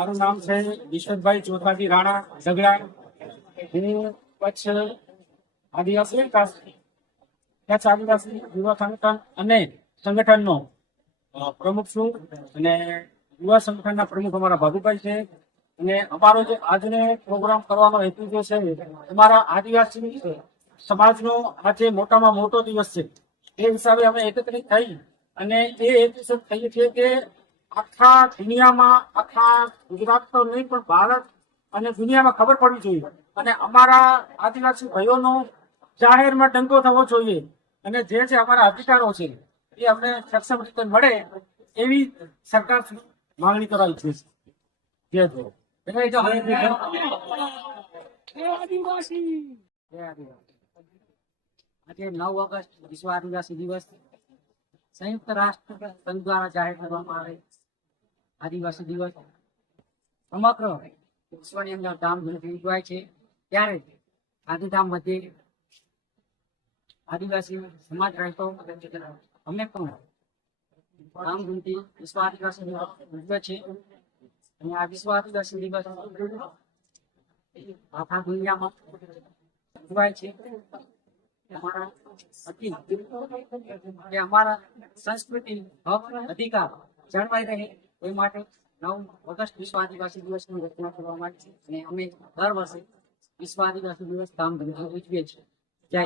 મારું નામ છે વિશ્વભાઈ ચોથાજી રાણા ઝઘડા. હું કચ્છ આદિવાસી વિકાસ કચ્છ આદિવાસી યુવા સંગઠન અને સંગઠનનો પ્રમુખ છું અને યુવા સંગઠનના પ્રમુખ અમારા ભાભુભાઈ છે. અને અમારો જે આજનો પ્રોગ્રામ કરવાનો હેતુ જે છે, અમારા આદિવાસી સમાજનો આજે મોટામાં મોટો દિવસ છે. એ હિસાબે અમે એકત્રિત થઈ અને એ હેતુ થઈએ છીએ કે આખા દુનિયામાં, આખા ગુજરાત તો નહીં પણ ભારત અને દુનિયામાં ખબર પડવી જોઈએ અને અમારા આદિવાસી ભાઈઓનો જાહેરમાં ડંકો થવો જોઈએ અને જે અમારા અધિકારો છે એ અમને સક્ષમ રીતે મળે એવી સરકાર માંગણી કરાવી છે. આજે 9 ઓગસ્ટ વિશ્વ આદિવાસી દિવસ સંયુક્ત રાષ્ટ્ર સંઘ દ્વારા જાહેર કરવામાં આવે આદિવાસી દિવસ સમગ્ર વિશ્વની અંદર ધામધૂમથી ઉજવાય છે. ત્યારે ગાંધીધામ મધ્યે આદિવાસી સમાજ રહેતો અમે પણ ધામધૂમથી વિશ્વ આદિવાસી દિવસ ઉજવે છે. અને આ વિશ્વ આદિવાસી દિવસ આખા દુનિયામાં ઉજવાય છે. અમારા સંસ્કૃતિ હક અધિકાર જળવાઈ રહે એ માટે 9 ઓગસ્ટ વિશ્વ આદિવાસી દિવસની રચના કરવામાં આવી છે અને અમે દર વર્ષે વિશ્વ આદિવાસી દિવસ ધામધૂમથી ઉજવીએ છીએ. જય